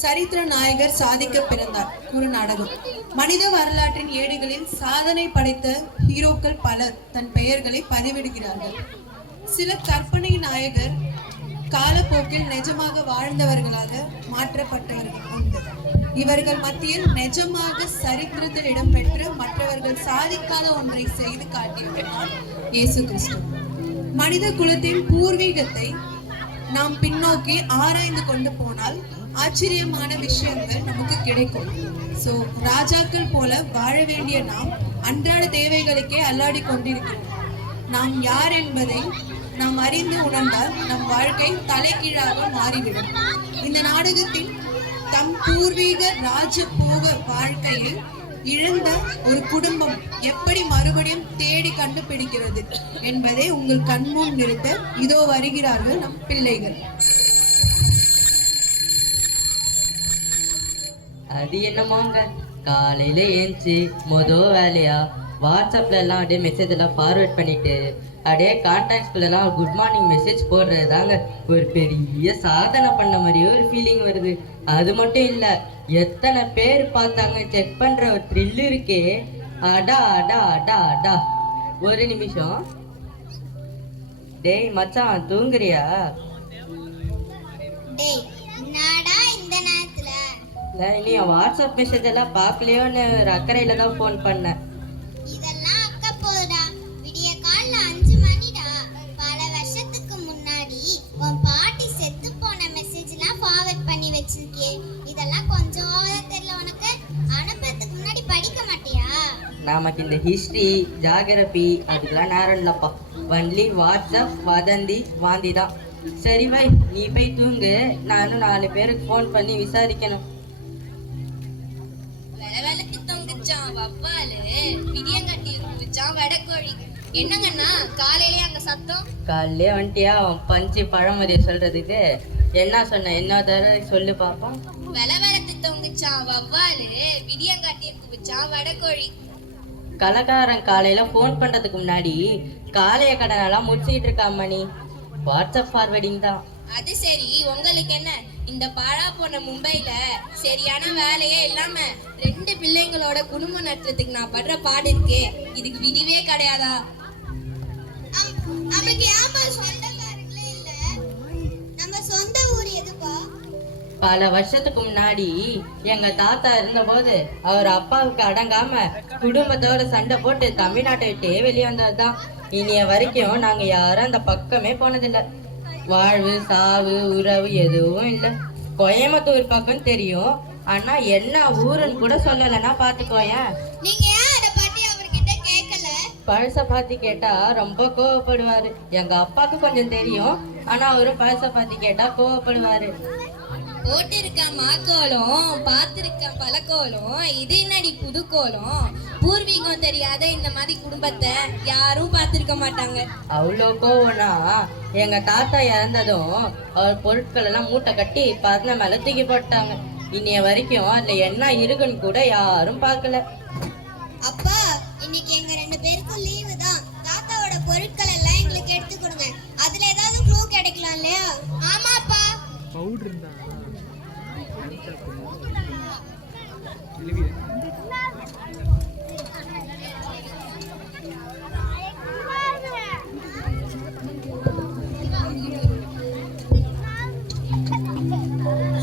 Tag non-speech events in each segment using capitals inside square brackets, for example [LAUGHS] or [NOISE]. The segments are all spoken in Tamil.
சரித்திர நாயகர் சாதிக்க பிறந்தார். குறுநாடகம் மனித வரலாற்றின் ஏடுகளில் சாதனை படைத்த ஹீரோக்கள் பலர் தன் பெயர்களை பதிவிடுகிறார்கள். சில கற்பனை நாயகர் காலப்போக்கில் நிஜமாக வாழ்ந்தவர்களாக மாற்றப்பட்டவர்கள் உண்டு. இவர்கள் மத்தியில் நிஜமாக சரித்திரத்தில் இடம்பெற்று மற்றவர்கள் சாதிக்காத ஒன்றை செய்து காட்டியவர் இயேசு கிறிஸ்து. மனித குலத்தின் பூர்வீகத்தை நாம் பின்னோக்கி ஆராய்ந்து கொண்டு போனால் ஆச்சரியமான விஷயங்கள் நமக்கு கிடைக்கும். ஸோ ராஜாக்கள் போல வாழ வேண்டிய நாம் அன்றாட தேவைகளுக்கே அல்லாடி கொண்டிருக்கிறோம். நாம் யார் என்பதை நாம் அறிந்து உணர்ந்தால் நம் வாழ்க்கை தலைகீழாக மாறிவிடும். இந்த நாடகத்தில் தம் பூர்வீக ராஜபோக வாழ்க்கையில் இழந்த ஒரு குடும்பம் எப்படி மறுபடியும் தேடி கண்டுபிடிக்கிறது என்பதை உங்கள் கண்முன் நிறுத்த இதோ வருகிறார்கள் நம் பிள்ளைகள். அது என்னமோங்க? காலையில ஏஞ்சி மொதல் வேலையா? வாட்ஸ்அப்ல எல்லாம் அப்படியே மெசேஜ் எல்லாம் ஃபார்வர்ட் பண்ணிட்டு அப்படியே கான்டாக்ட்ஸ்ல குட் மார்னிங் மெசேஜ் போடுறது தாங்க ஒரு பெரிய சாதனை பண்ண மாதிரியே ஒரு ஃபீலிங் வருது. அது மட்டும் இல்லை எத்தனை பேர் பார்த்தாங்க செக் பண்ணுற ஒரு த்ரில் இருக்கே. அடா அடா அடா அடா. ஒரு நிமிஷம். டேய் மச்சான் தூங்குறியா? டேய் என்னடா இல்லை நீ வாட்ஸ்அப் மெசேஜ் எல்லாம் பார்க்கலையோன்னு ஒரு அக்கறையில தான் ஃபோன் பண்ணேன். இதெல்லாம் அக்க போதுடா. விடிய காலைல அஞ்சு மணிடா. பல வருஷத்துக்கு முன்னாடி உன் பாட்டி செத்து போன மெசேஜ்லாம் ஃபார்வர்ட் பண்ணி வச்சிருக்கே இதெல்லாம் கொஞ்சம் தெரியல உனக்கு. அனுப்புறதுக்கு முன்னாடி படிக்க மாட்டியா? நமக்கு இந்த ஹிஸ்ட்ரி ஜாகிரபி அதுக்கெல்லாம் நேரம் இல்லைப்பா. ஒன்லி வாட்ஸ்அப் வதந்தி வாந்தி தான் சரி வை நீ போய் தூங்கு. நானும் நாலு பேருக்கு ஃபோன் பண்ணி விசாரிக்கணும். தொங்குச்சான் வவ்வாலு விடியங்கட்டி இருந்துச்சான் வெடக்கோழி. என்னங்கண்ணா காலையிலே அங்க சத்தம்? காலையிலே வந்துட்டியா? அவன் பஞ்சு பழமொழியை சொல்றதுக்கு என்ன சொன்ன? என்ன தடவை சொல்லு பாப்போம் வெளவெளக்கு தொங்குச்சான் வவ்வாலு விடியங்காட்டி குவிச்சான் வடக்கோழி. கலக்காரன் காலையில ஃபோன் பண்றதுக்கு முன்னாடி காலைய கடனெல்லாம் முடிச்சுக்கிட்டு இருக்கா மணி வாட்ஸ்அப் ஃபார்வர்டிங் தான். அது சரி உங்களுக்கு என்ன? இந்த பாழா போன மும்பைல சரியான வேலையே இல்லாம ரெண்டு பிள்ளைங்களோட குடும்பம் நடத்துறதுக்கு நான் படுற பாடு இருக்கே. இதுக்கு விடிவே கிடையாதா? பல வருஷத்துக்கு முன்னாடி எங்க தாத்தா இருந்தபோது அவர் அப்பாவுக்கு அடங்காம குடும்பத்தோட சண்டை போட்டு தமிழ்நாட்டை விட்டே வெளியே வந்தது தான் இனிய வரைக்கும் நாங்க யாரும் அந்த பக்கமே போனதில்ல. வாழ்வு சாவு உறவு எதுவும் இல்லை. கோயம்புத்தூர் பக்கம் தெரியும். ஆனா என்ன ஊருன்னு கூட சொல்லலைன்னா பாத்துக்கோயேன் நீங்க பத்தி பழச பார்த்து கேட்டா ரொம்ப கோவப்படுவாரு. எங்க அப்பாவுக்கு கொஞ்சம் தெரியும். ஆனா அவரும் பழச பார்த்து கேட்டா கோவப்படுவாரு. போட்டிருக்க மாக்கோலம் பார்த்திருக்க பழக்கோலம் இது என்னடி புதுக்கோலம்? பூர்வீகம் தெரியாத இந்த மாதிரி குடும்பத்தை யாரும் பார்த்திருக்க மாட்டாங்க. அவ்வளோ கோவம்னா எங்க தாத்தா இறந்ததும் அவர் பொருட்கள் எல்லாம் மூட்டை கட்டி பறந்த மேல தூக்கி போட்டாங்க. இன்னைய வரைக்கும் அதுல என்ன இருக்குன்னு கூட யாரும் பார்க்கல. அப்பா இன்னைக்கு எங்க ரெண்டு பேருக்கும் லீவு தான். தாத்தாவோட பொருட்கள் எல்லாம் எங்களுக்கு எடுத்து கொடுங்க. அதுல ஏதாவது க்ளூ கிடைக்கலாம் இல்லையா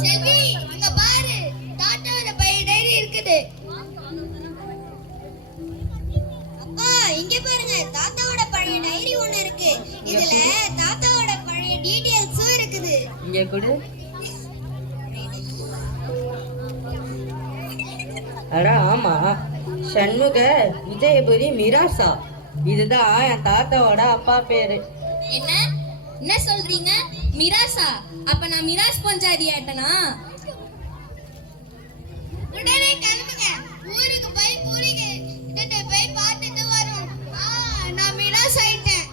செல்வி இருந்தா இருக்குது. அப்பா இங்க பாருங்க. தாத்தாவோட பழைய டைரி ஒண்ணு இருக்கு. இதுல தாத்தாவோட டீடைல்ஸும் இருக்குது. இங்க கூட. அடா ஆமா. சண்முக விஜயபுரி மிராசா. இதுதான் என் தாத்தாவோட அப்பா பேரு. என்ன? என்ன சொல்றீங்க? மிராசா? அப்ப நான் மிராஸ் பஞ்சாயத்து ஆயிட்டனா? உடனே கிளம்புங்க. ஊருக்கு போய் பூரிக்கு போய் பார்த்துட்டு வரோம். ஆ, நான் மிராஸ் ஆயிட்டேன்.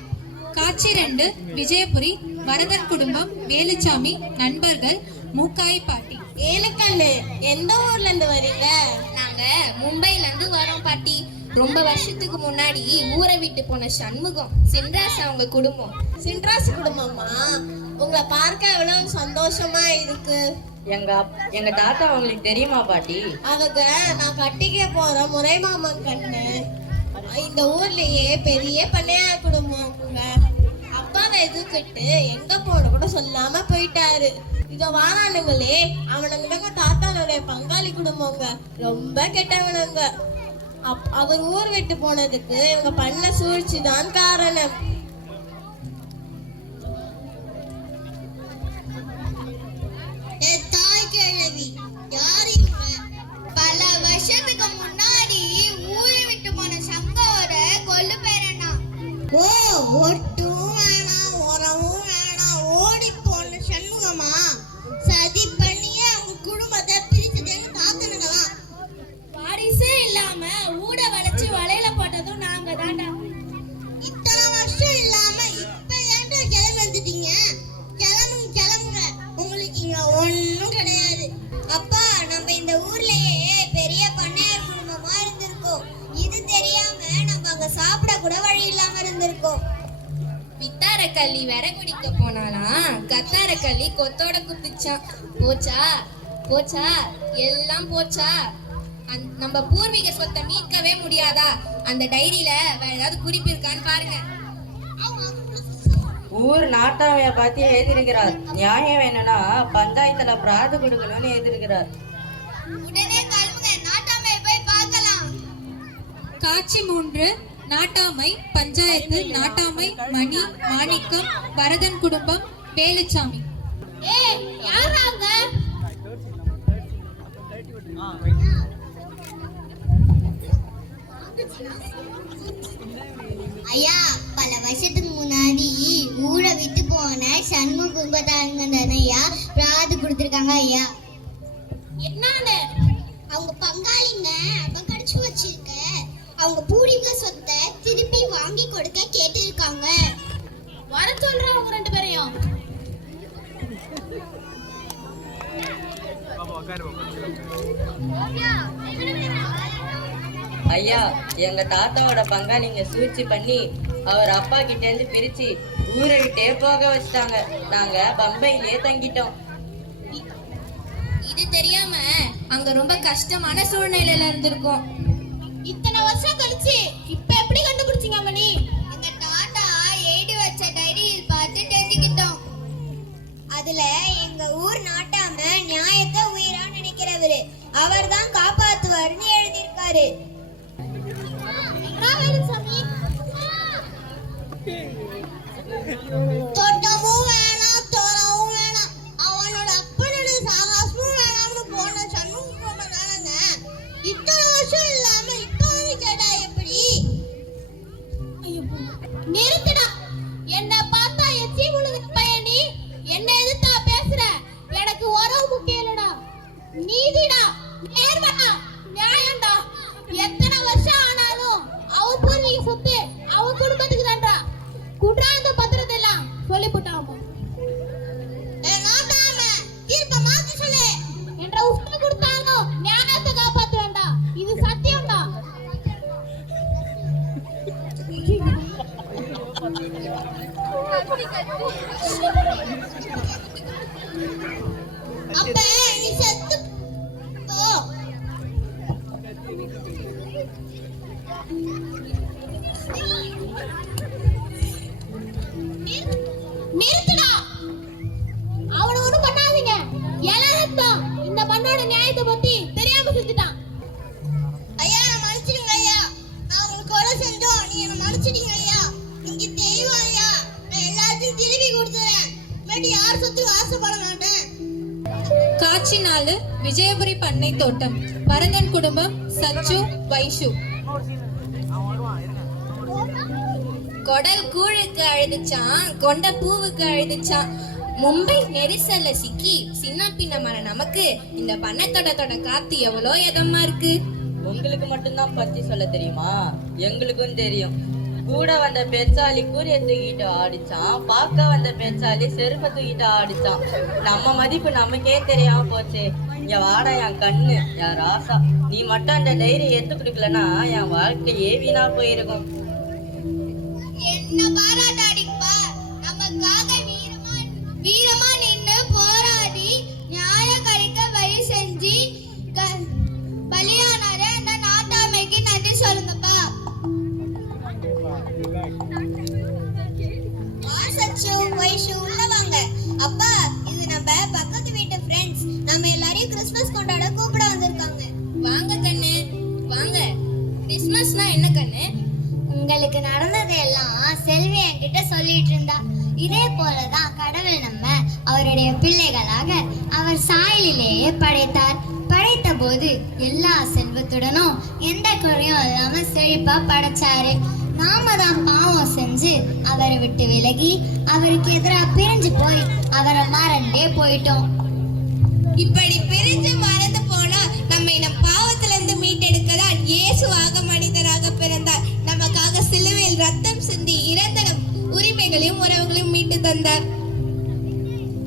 காட்சி ரெண்டு விஜயபுரி வரதன் குடும்பம் வேலுச்சாமி நண்பர்கள் மூக்காய் பாட்டி. ஏலக்கல்லு எந்த ஊர்ல இருந்து வரீங்க? நாங்க மும்பைல இருந்து வரோம் பாட்டி. ரொம்ப வருஷத்துக்கு முன்னாடி ஊரை விட்டு போன சண்முகம் சென்றாஸ் அவங்க குடும்பம். சின்ராஸ் குடும்பமா? உங்களை பார்க்க எவ்வளவு சந்தோஷமா இருக்கு. எங்க எங்க தாத்தா உங்களுக்கு தெரியுமா பாட்டி? அவங்க நான் கட்டிக்க போற முறை மாமன் கண்ணு. இந்த ஊர்லயே பெரிய பண்ணையா குடும்பம். அப்பாவை எதுக்கிட்டு எங்க போன கூட சொல்லாம போயிட்டாரு. இத வாரானுங்களே அவனுங்க தாத்தானுடைய பங்காளி குடும்பங்க. ரொம்ப கெட்டவனுங்க. அவர் ஊர் விட்டு போனதுக்கு இவங்க பண்ண சூழ்ச்சி தான் காரணம் தாய் கிழவி யார் இவங்க பல வருஷத்துக்கு முன்னாடி ஊரை விட்டு போன சங்கோட கொல்லு பேரனா ஓ பித்தார கள்ளி விறகுடிக்க போனாலாம் கத்தார கள்ளி கொத்தோட குத்துச்சான் போச்சா? போச்சா? எல்லாம் போச்சா? நம்ம பூர்வீக சொத்தை மீட்கவே முடியாதா? அந்த டைரியில வேற ஏதாவது குறிப்பு இருக்கான்னு பாருங்க. ஊர் நாட்டாமைய பார்த்து எழுதியிருக்கிறார். நியாயம் வேணும்னா பஞ்சாயத்துல பிராது கொடுக்கணும்னு எழுதியிருக்கிறார். உடனே கிளம்புங்க நாட்டாமை போய் பார்க்கலாம். காட்சி மூன்று. நாட்டாமை பஞ்சாயத்து நாட்டாமை மணி மாணிக்கம் வரதன் குடும்பம் வேலுச்சாமி. ஐயா பல வருஷத்துக்கு முன்னாடி ஊரை விட்டு போன சண்முக குடும்பத்தாருங்க ஐயா பிராது கொடுத்துருக்காங்க ஐயா. என்னன்னு அவங்க பங்காளிங்க அவங்க பூர்வீக சொத்தை திருப்பி வாங்கி கொடுக்க கேட்டிருக்காங்க. வர சொல்றேன் அவங்க ரெண்டு பேரையும். ஐயா எங்க தாத்தாவோட பங்காளிங்க சூழ்ச்சி பண்ணி அவர் அப்பா கிட்ட இருந்து பிரிச்சு ஊரை விட்டே போக வச்சிட்டாங்க. நாங்க பம்பையிலே தங்கிட்டோம். இது தெரியாம அங்க ரொம்ப கஷ்டமான சூழ்நிலையில இருந்திருக்கோம். இத்தனை வருஷம் கழிச்சு இப்ப எப்படி கண்டுபிடிச்சீங்க மணி? எங்க தாத்தா எழுதி வச்ச டைரியில் பார்த்து தெரிஞ்சுக்கிட்டோம். அதுல எங்க ஊர் நாட்டாம நியாயத்தை உயிரா நினைக்கிறவரு. அவர் தான் காப்பாத்துவாருன்னு எழுதியிருக்காரு [LAUGHS] தொட்டமும் யார் சொத்து ஆசைப்பட மாட்டேன். காட்சி நாலு விஜயபுரி பண்ணை தோட்டம். பரந்தன் குடும்பம் சச்சு வைஷு. கொடல் கூழுக்கு அழுதுச்சான் கொண்ட பூவுக்கு அழுதுச்சான் மும்பை நெரிசல்ல சிக்கி சின்ன பின்னமான நமக்கு இந்த பண்ணத்தோட்டத்தோட காத்து எவ்வளோ எதமா இருக்கு? உங்களுக்கு மட்டும்தான் பத்தி சொல்ல தெரியுமா? எங்களுக்கும் தெரியும். கூட வந்த பெச்சாலி கூறிய தூக்கிட்டு ஆடிச்சான். பார்க்க வந்த பெச்சாலி செருப்பை தூக்கிட்டு ஆடிச்சான். நம்ம மதிப்பு நமக்கே தெரியாம போச்சே. இங்க வாடா என் கண்ணு என் ராசா. நீ மட்டும் அந்த டைரி எடுத்து கொடுக்கலனா என் வாழ்க்கையே வீணா போயிருக்கும். அவளுக்கு நடந்ததெல்லாம் செல்வி என்கிட்ட சொல்லிட்டு இருந்தா. இதே போலதான் கடவுள் நம்ம அவருடைய பிள்ளைகளாக அவர் சாயலிலேயே படைத்தார். படைத்த போது எல்லா செல்வத்துடனும் எந்த குறையும் இல்லாம செழிப்பா படைச்சாரு. நாம தான் பாவம் செஞ்சு அவரை விட்டு விலகி அவருக்கு எதிராக பிரிஞ்சு போய் அவரை மறந்தே போயிட்டோம். இப்படி பிரிஞ்சு மறந்து போனா நம்மை நம் பாவத்திலிருந்து மீட்டெடுக்க தான் இயேசுவாக மனிதராக பிறந்தார். சிலுவையில் ரத்தம் சிந்தி இறந்த நம் உரிமைகளையும் உறவுகளையும் மீட்டு தந்தார்.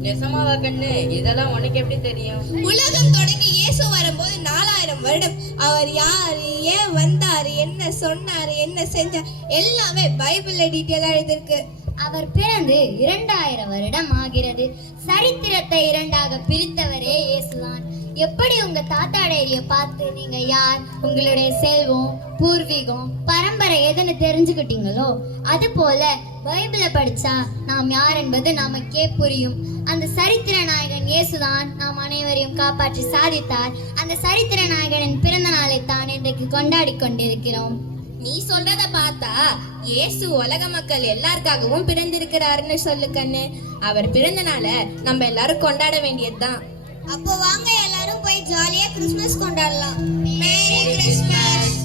நெசமாவா கண்ணு? இதெல்லாம் உனக்கு எப்படி தெரியும்? உலகம் தொடங்கி இயேசு வரும்போது நாலாயிரம் வருடம். அவர் யார்? ஏன் வந்தார்? என்ன சொன்னார்? என்ன செஞ்சார்? எல்லாமே பைபிள்ல டீட்டெயிலா எழுதிருக்கு அவர் பிறந்து இரண்டாயிரம் வருடம் ஆகிறது. சரித்திரத்தை இரண்டாக பிரித்தவரே இயேசுதான். எப்படி உங்க தாத்தா டைரிய பார்த்து நீங்க யார் உங்களுடைய செல்வம் பூர்வீகம் பரம்பரை எதுன்னு தெரிஞ்சுக்கிட்டீங்களோ அது போல பைபிளை படிச்சா நாம் யார் என்பது நமக்கே புரியும். அந்த சரித்திர நாயகன் இயேசுதான் நாம் அனைவரையும் காப்பாற்றி சாதித்தார். அந்த சரித்திர நாயகனின் பிறந்த நாளை தான் இன்றைக்கு கொண்டாடி கொண்டிருக்கிறோம். நீ சொல்றத பார்த்தா இயேசு உலக மக்கள் எல்லாருக்காகவும் பிறந்திருக்கிறாருன்னு சொல்லு கண்ணு. அவர் பிறந்த நாளை நம்ம எல்லாரும் கொண்டாட வேண்டியதுதான். அப்போ வாங்க எல்லாரும் போய் ஜாலியா கிறிஸ்மஸ் கொண்டாடலாம். Merry Christmas